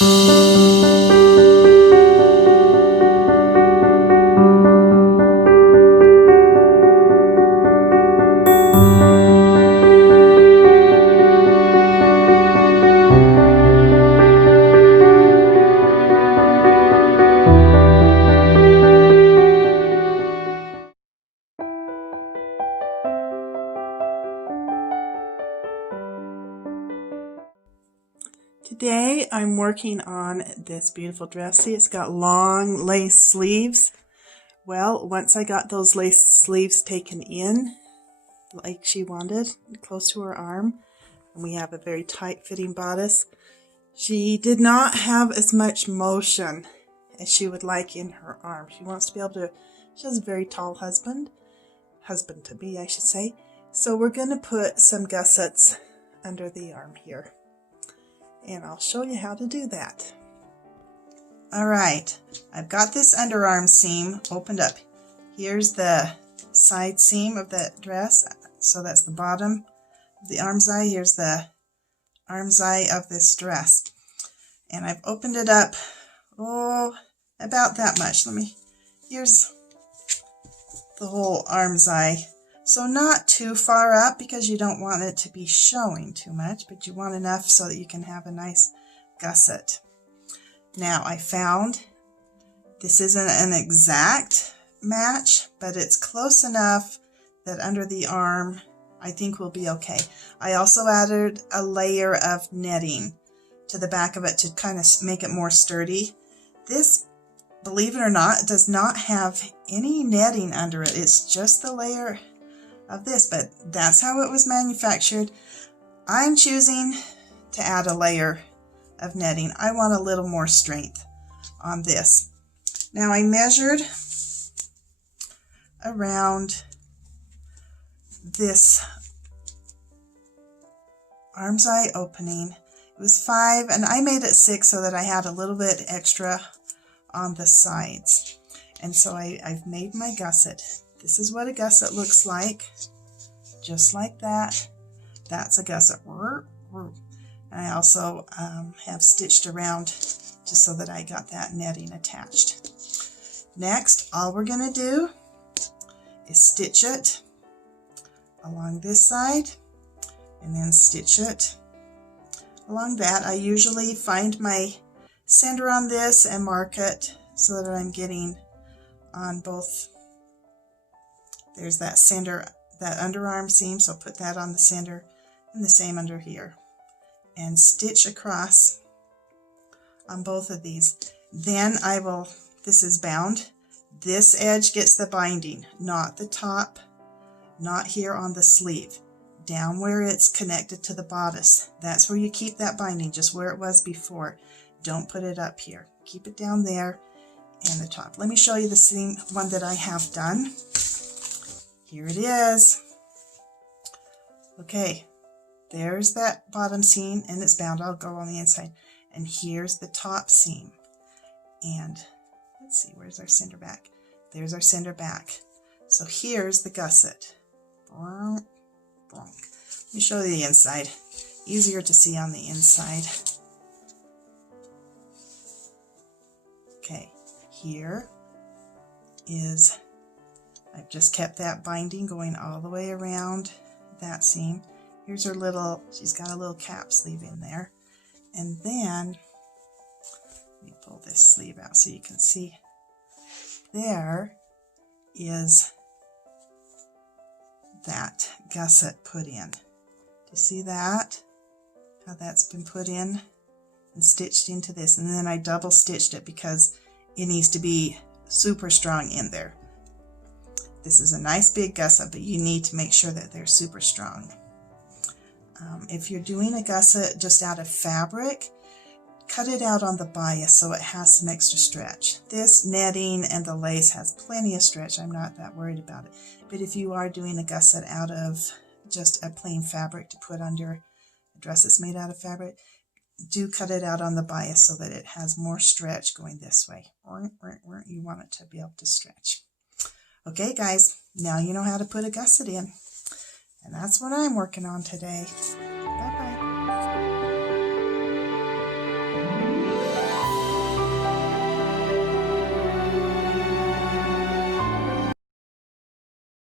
Today I'm working on this beautiful dress. See, it's got long lace sleeves. Well, once I got those lace sleeves taken in, like she wanted, close to her arm, and we have a very tight fitting bodice, she did not have as much motion as she would like in her arm. She wants to be able to, she has a very tall husband to be, I should say. So we're going to put some gussets under the arm here. And I'll show you how to do that. Alright, I've got this underarm seam opened up. Here's the side seam of the dress, so that's the bottom of the arm's eye. Here's the arm's eye of this dress. And I've opened it up, about that much. Here's the whole arm's eye. So not too far up because you don't want it to be showing too much, but you want enough so that you can have a nice gusset. Now I found this isn't an exact match, but it's close enough that under the arm I think will be okay. I also added a layer of netting to the back of it to kind of make it more sturdy. This, believe it or not, does not have any netting under it. It's just the layer of this, but that's how it was manufactured. I'm choosing to add a layer of netting. I want a little more strength on this. Now I measured around this arm's eye opening. It was 5 and I made it 6 so that I had a little bit extra on the sides. And so I've made my gusset. This is what a gusset looks like, just like that. That's a gusset. And I also have stitched around just so that I got that netting attached. Next, all we're going to do is stitch it along this side and then stitch it along that. I usually find my center on this and mark it so that I'm getting on both. There's that center, that underarm seam, so put that on the center and the same under here. And stitch across on both of these. Then I will, this is bound. This edge gets the binding, not the top, not here on the sleeve. Down where it's connected to the bodice. That's where you keep that binding, just where it was before. Don't put it up here. Keep it down there and the top. Let me show you the seam one that I have done. Here it is. Okay, there's that bottom seam and it's bound. I'll go on the inside. And here's the top seam. And let's see, where's our center back? There's our center back. So here's the gusset. Let me show you the inside. Easier to see on the inside. Okay, here is, I've just kept that binding going all the way around that seam. Here's her little, she's got a little cap sleeve in there. And then, let me pull this sleeve out so you can see. There is that gusset put in. Do you see that? How that's been put in and stitched into this. And then I double stitched it because it needs to be super strong in there. This is a nice big gusset, but you need to make sure that they're super strong. If you're doing a gusset just out of fabric, cut it out on the bias so it has some extra stretch. This netting and the lace has plenty of stretch. I'm not that worried about it. But if you are doing a gusset out of just a plain fabric to put under a dress that's made out of fabric, do cut it out on the bias so that it has more stretch going this way. You want it to be able to stretch. Okay guys, now you know how to put a gusset in. And that's what I'm working on today. Bye-bye.